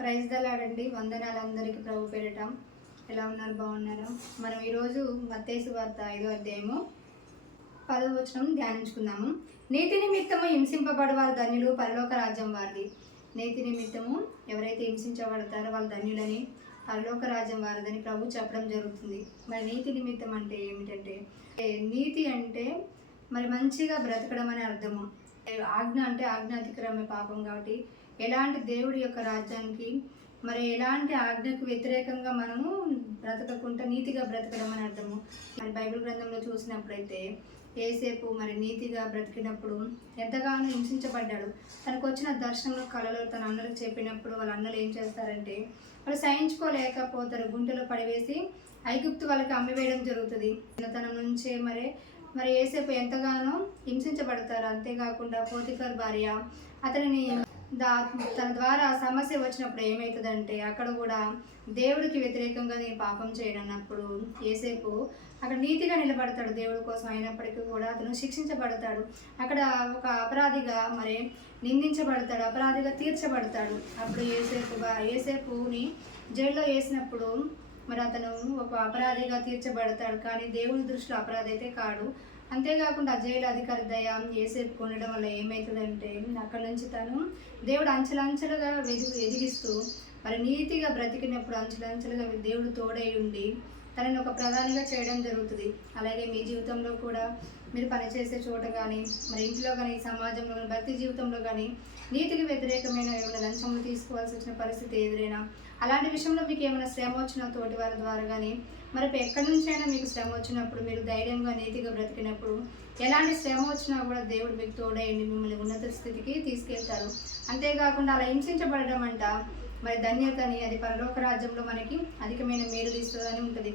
Praise దలాడండి. వందనాలు అందరికీ ప్రభు పేరిట. ఎలా ఉన్నారు? బాగున్నారా? మనం ఈరోజు మత్తయి సువార్త 5వ అధ్యాయము 10వ వచనం ధ్యానించుకుందాము. నీతి నిమిత్తము హింసింపబడు వారు ధన్యులు, పరలోక రాజ్యం వారిది. నీతి నిమిత్తము ఎవరైతే హింసించబడతారో వాళ్ళు ధన్యులని, పరలోక రాజ్యం వారిదని ప్రభు చెప్పడం జరుగుతుంది. మరి నీతి నిమిత్తం అంటే ఏమిటంటే, నీతి అంటే మరి మంచిగా బ్రతకడం అని అర్థము. ఆజ్ఞ అంటే ఆజ్ఞ అతిక్రమే పాపం. కాబట్టి ఎలాంటి దేవుడి యొక్క రాజ్యానికి మరి ఎలాంటి ఆజ్ఞకు వ్యతిరేకంగా మనము బ్రతకకుండా నీతిగా బ్రతకడం అని అర్థము. మరి బైబిల్ గ్రంథంలో చూసినప్పుడైతే యేసేపు మరి నీతిగా బ్రతికినప్పుడు ఎంతగానో హింసించబడ్డాడు. తనకు వచ్చిన దర్శనంలో కళలో తన అన్నలకు చెప్పినప్పుడు వాళ్ళ అన్నలు ఏం చేస్తారంటే వాళ్ళు సహించుకోలేకపోతారు, గుంటలో పడివేసి ఐగుప్తు వాళ్ళకి అమ్మివేయడం జరుగుతుంది. చిన్నతనం నుంచే మరి యేసేపు ఎంతగానో హింసించబడతారు. అంతేకాకుండా పోతిఫర్ భార్య అతనిని తన ద్వారా సమస్య వచ్చినప్పుడు ఏమవుతుందంటే అక్కడ కూడా దేవుడికి వ్యతిరేకంగా నేను పాపం చేయనన్నప్పుడు యేసేపు అక్కడ నీతిగా నిలబడతాడు దేవుడి కోసం. అయినప్పటికీ కూడా అతను శిక్షించబడతాడు. అక్కడ ఒక అపరాధిగా మరి నిందించబడతాడు, అపరాధిగా తీర్చబడతాడు. అప్పుడు యేసేపుని జైల్లో వేసినప్పుడు మరి అతను ఒక అపరాధిగా తీర్చబడతాడు. కానీ దేవుని దృష్టిలో అపరాధి అయితే కాడు. అంతేకాకుండా జైలు అధికారి దయ యేసేపుకు ఉండడం వల్ల ఏమవుతుందంటే అక్కడ నుంచి తను దేవుడు అంచెలంచెలుగా ఎదిగిస్తూ మరి నీతిగా బ్రతికినప్పుడు అంచెలంచెలుగా దేవుడు తోడై ఉండి తనని ఒక ప్రధానిగా చేయడం జరుగుతుంది. అలాగే మీ జీవితంలో కూడా మీరు పనిచేసే చోట కానీ మరి ఇంట్లో కానీ సమాజంలో కానీ భక్తి జీవితంలో కానీ నీతికి వ్యతిరేకమైన ఏమైనా లంచములు తీసుకోవాల్సి వచ్చిన పరిస్థితి ఎదురైనా అలాంటి విషయంలో మీకు ఏమైనా శ్రమ వచ్చిన తోటి వారి ద్వారా కానీ మరి ఎక్కడి నుంచైనా మీకు శ్రమ వచ్చినప్పుడు మీరు ధైర్యంగా నీతిగా బ్రతికినప్పుడు ఎలాంటి శ్రమ వచ్చినా కూడా దేవుడు మీకు తోడైండి మిమ్మల్ని ఉన్నత స్థితికి తీసుకెళ్తారు. అంతేకాకుండా అలా హింసించబడడం అంట మరి ధన్యతని, అది పరలోక రాజ్యంలో మనకి అధికమైన మేలు ఇస్తుందని ఉంటుంది.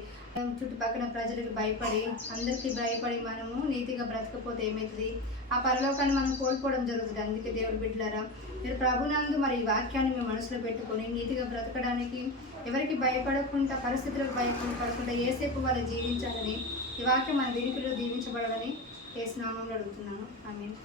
చుట్టుపక్కల ప్రజలకు భయపడి అందరికీ భయపడి మనము నీతిగా బ్రతకపోతే ఏమవుతుంది? ఆ పరలోకాన్ని మనం కోల్పోవడం జరుగుతుంది. అందుకే దేవుడు బిడ్డలారా, మీరు ప్రభునందు మరి ఈ వాక్యాన్ని మీ మనసులో పెట్టుకొని నీతిగా బ్రతకడానికి ఎవరికి భయపడకుండా, పరిస్థితులకు భయపడకుండా యేసేపు వాళ్ళు జీవించాలని ఈ వాక్యం మన వినికిడిలో దీవించబడాలని యేసు నామములో అడుగుతున్నాను. ఆమేన్.